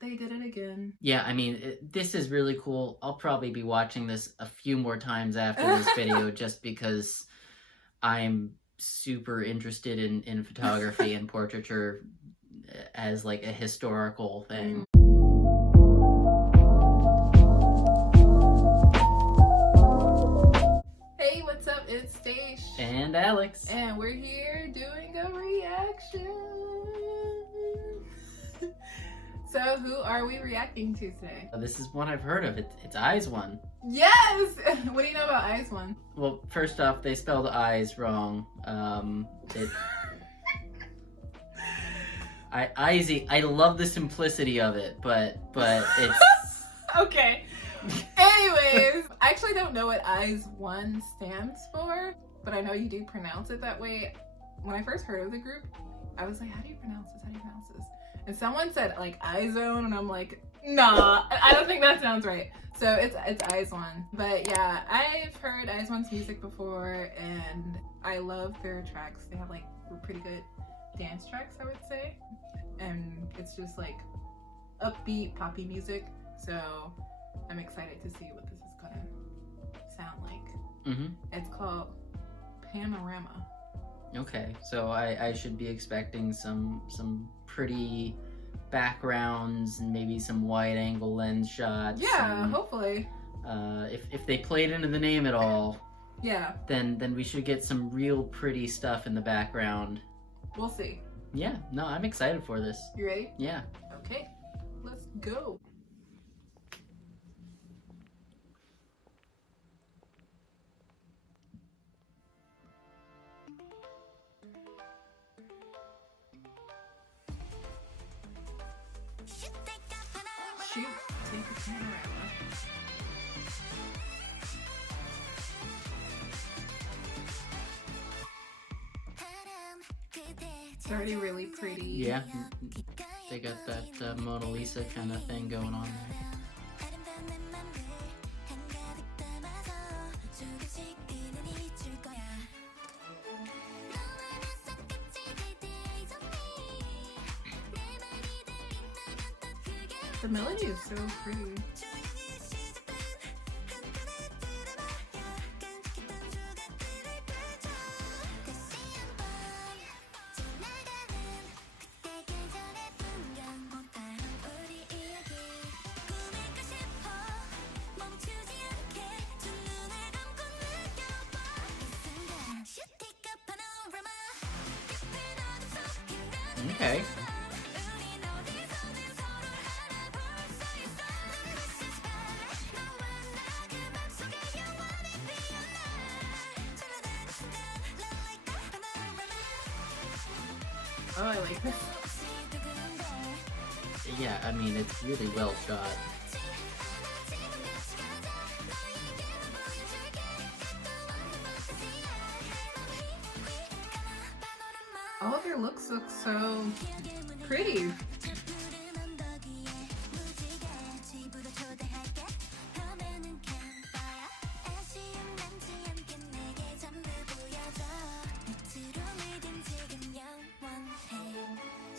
They did it again. Yeah, I mean, this is really cool. I'll probably be watching this a few more times after this video just because I'm super interested in photography and portraiture as like a historical thing. Hey, what's up? It's Stashe. And Alex. And we're here doing a reaction. So, who are we reacting to today? This is one I've heard of. It's IZone. Yes! What do you know about IZone? Well, first off, they spelled eyes wrong. I love the simplicity of it, but it's... Okay. Anyways, I actually don't know what IZone stands for, but I know you do pronounce it that way. When I first heard of the group, I was like, how do you pronounce this? How do you pronounce this? And someone said like izone, and I'm like, nah, I don't think that sounds right. So it's IZone. But yeah, I've heard IZone's music before, and I love their tracks. They have like pretty good dance tracks, I would say. And it's just like upbeat, poppy music. So I'm excited to see what this is gonna sound like. It's called Panorama. Okay, so I should be expecting some pretty backgrounds and maybe some wide angle lens shots. Yeah, hopefully. If they played into the name at all, yeah, then we should get some real pretty stuff in the background. We'll see. Yeah, no, I'm excited for this. You ready? Yeah. Okay, let's go. Shoot, take a panorama. It's already really pretty. Yeah, they got that Mona Lisa kind of thing going on there. The melody is so pretty. Okay. Oh, I like this. Yeah, I mean, it's really well shot. All of your looks look so pretty.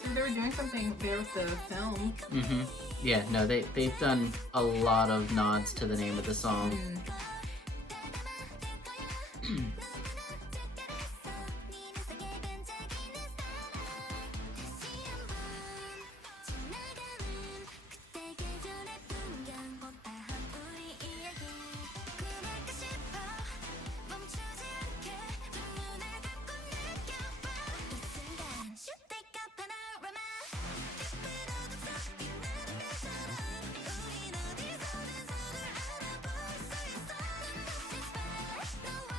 So they were doing something there with the film. Yeah, no, they've done a lot of nods to the name of the song.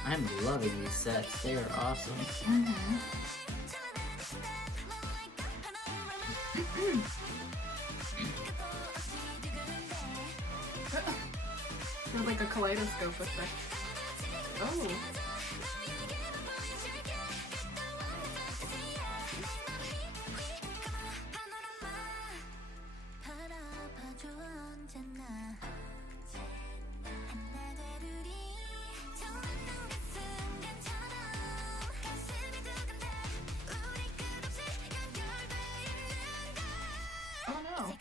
I'm loving these sets. They are awesome. There's like a kaleidoscope effect. Oh. Oh.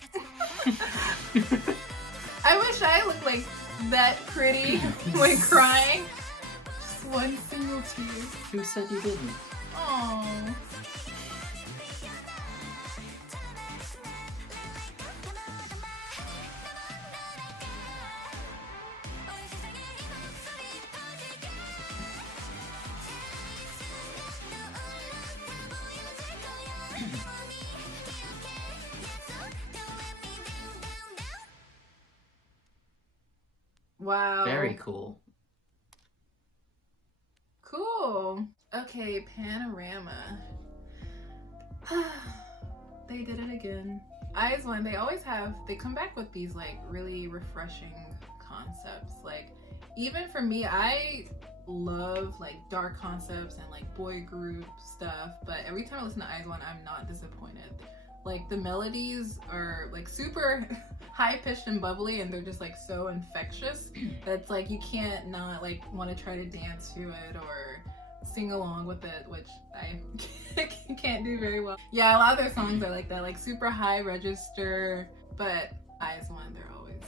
I wish I looked like that pretty when crying. Just one single tear. Who said you didn't? Oh. Wow. Very cool. Cool. Okay, Panorama. They did it again. IZONE, they come back with these like really refreshing concepts. Like, even for me, I love like dark concepts and like boy group stuff, but every time I listen to IZONE, I'm not disappointed. Like, the melodies are like super high-pitched and bubbly, and they're just like so infectious that it's like you can't not like want to try to dance to it or sing along with it, which I can't do very well. Yeah, a lot of their songs are like that, like super high register, but IZONE, they're always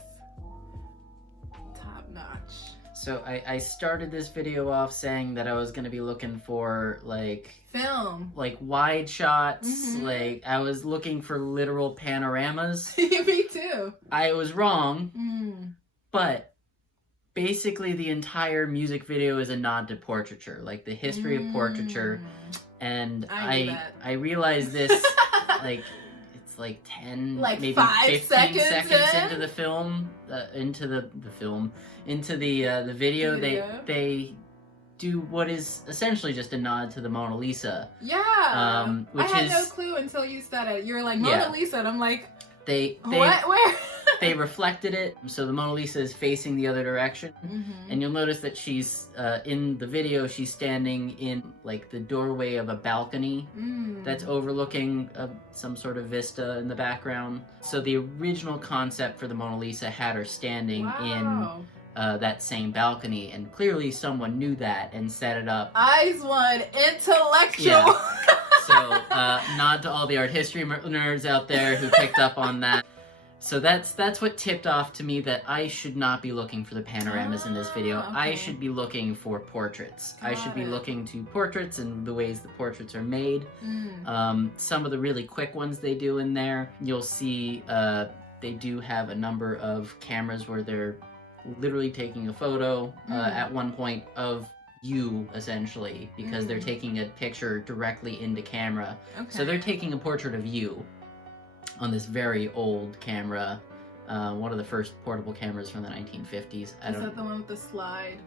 top notch. So I started this video off saying that I was going to be looking for like Film. like wide shots. Mhm. Like, I was looking for literal panoramas. Me too. I was wrong, Mm. but basically the entire music video is a nod to portraiture, like the history of portraiture. And I knew that. I realized this like it's like 10, Like maybe 5 15 seconds in? into the film, into the video. Video. They do what is essentially just a nod to the Mona Lisa. Yeah. Which I had is no clue until you said it. You were like, Mona Yeah. Lisa, and I'm like, they what? Where? they reflected it, so the Mona Lisa is facing the other direction. Mhm. And you'll notice that she's in the video, she's standing in like the doorway of a balcony Mm. that's overlooking some sort of vista in the background. So the original concept for the Mona Lisa had her standing Wow. in that same balcony, and clearly someone knew that and set it up. IZONE, intellectual. Yeah. So nod to all the art history nerds out there who picked up on that. So that's what tipped off to me that I should not be looking for the panoramas in this video. Ah, I okay. should be looking for portraits. I should Got be it. looking to portraits and the ways the portraits are made. Mm. Some of the really quick ones they do in there, you'll see they do have a number of cameras where they're literally taking a photo at one point of you, essentially, because they're taking a picture directly into camera. Okay. So they're taking a portrait of you on this very old camera, one of the first portable cameras from the 1950s. Is that the one with the slide?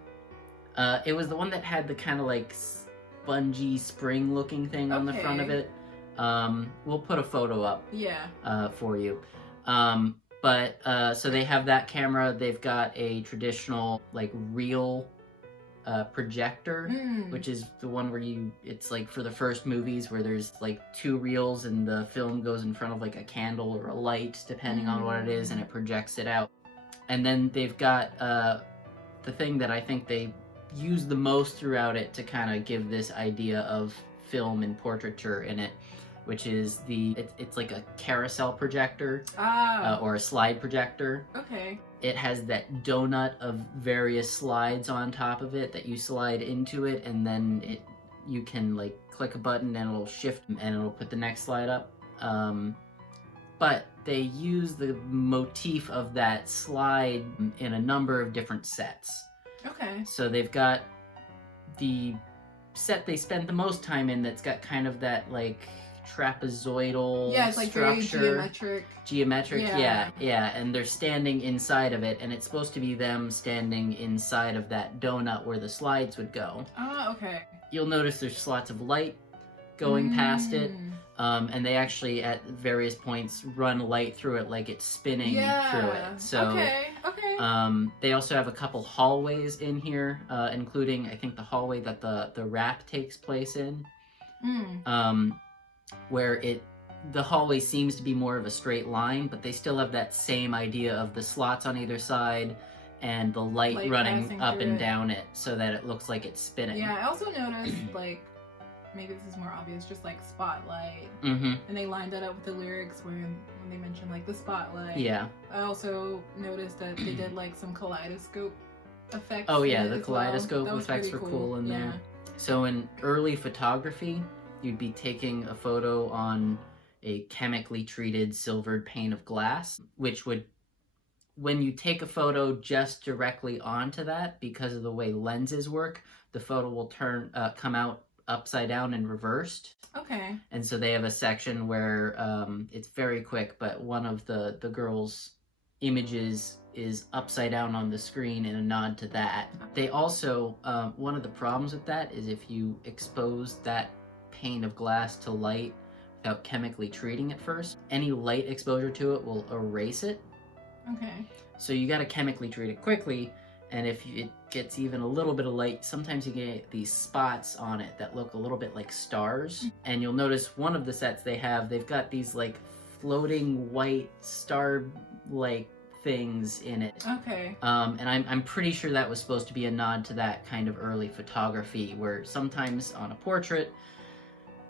It was the one that had the kind of like spongy spring looking thing on the front of Okay. it. We'll put a photo up Yeah. for you. So they have that camera. They've got a traditional like reel projector, Mm. which is the one where it's like for the first movies where there's like 2 reels and the film goes in front of like a candle or a light, depending on what it is, and it projects it out. And then they've got the thing that I think they use the most throughout it to kind of give this idea of film and portraiture in it, which is it's like a carousel projector Ah. or a slide projector. Okay. It has that donut of various slides on top of it that you slide into it, and then you can like click a button and it'll shift and it'll put the next slide up. But they use the motif of that slide in a number of different sets. Okay. So they've got the set they spent the most time in that's got kind of that like trapezoidal Yeah, it's like structure. very geometric. Yeah, and they're standing inside of it, and it's supposed to be them standing inside of that donut where the slides would go. Ah, okay. You'll notice there's lots of light going past it, Mm. and they actually at various points run light through it like it's spinning through it. So okay. they also have a couple hallways in here, including I think the hallway that the rap takes place in. Mm. Where the hallway seems to be more of a straight line, but they still have that same idea of the slots on either side and the light running passing up through and it. down it so that it looks like it's spinning. Yeah, I also noticed like maybe this is more obvious, just like spotlight. Mm-hmm. And they lined that up with the lyrics when they mentioned like the spotlight. Yeah. I also noticed that they did like some kaleidoscope effects. Oh yeah, in it the as well. kaleidoscope That was effects were pretty cool in Yeah. there. So in early photography, you'd be taking a photo on a chemically treated silvered pane of glass, which would, when you take a photo just directly onto that, because of the way lenses work, the photo will come out upside down and reversed. Okay. And so they have a section where it's very quick, but one of the girls' images is upside down on the screen in a nod to that. They also, one of the problems with that is if you expose that pane of glass to light without chemically treating it first, any light exposure to it will erase it. Okay. So you got to chemically treat it quickly, and if it gets even a little bit of light, sometimes you get these spots on it that look a little bit like stars. And you'll notice one of the sets they've got these like floating white star-like things in it. Okay. And I'm pretty sure that was supposed to be a nod to that kind of early photography, where sometimes on a portrait,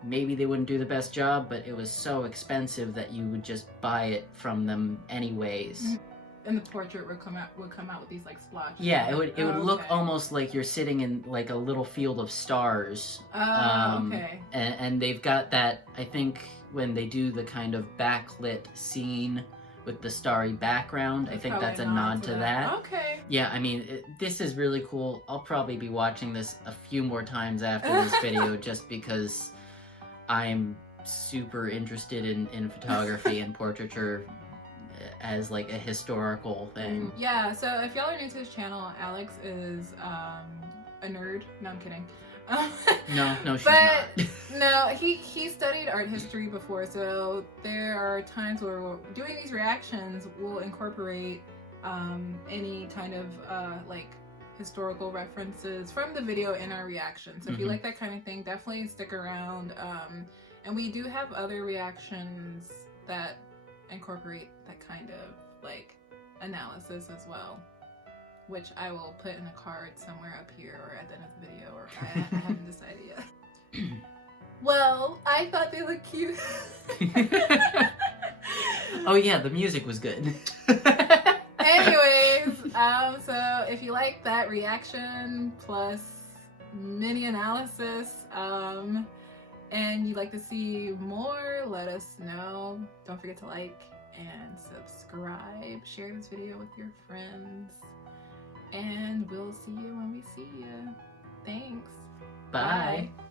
maybe they wouldn't do the best job, but it was so expensive that you would just buy it from them anyways. And the portrait would come out with these like splotches. Yeah, it would look okay. almost like you're sitting in like a little field of stars. Okay. And they've got that, I think, when they do the kind of backlit scene with the starry background, I think that's a nod to that. Okay. Yeah, I mean, this is really cool. I'll probably be watching this a few more times after this video just because I'm super interested in photography and portraiture as like a historical thing. Yeah, so if y'all are new to this channel, Alex is a nerd. No, I'm kidding. No, she's but not. no, he studied art history before, so there are times where we're doing these reactions, we'll incorporate any kind of like historical references from the video in our reaction. So if you like that kind of thing, definitely stick around. And we do have other reactions that incorporate that kind of like analysis as well, which I will put in a card somewhere up here or at the end of the video, or I haven't decided yet. Well, I thought they looked cute. Oh yeah, the music was good. Anyways, so if you like that reaction plus mini analysis, and you'd like to see more, let us know. Don't forget to like and subscribe. Share this video with your friends. And we'll see you when we see you. Thanks. Bye. Bye.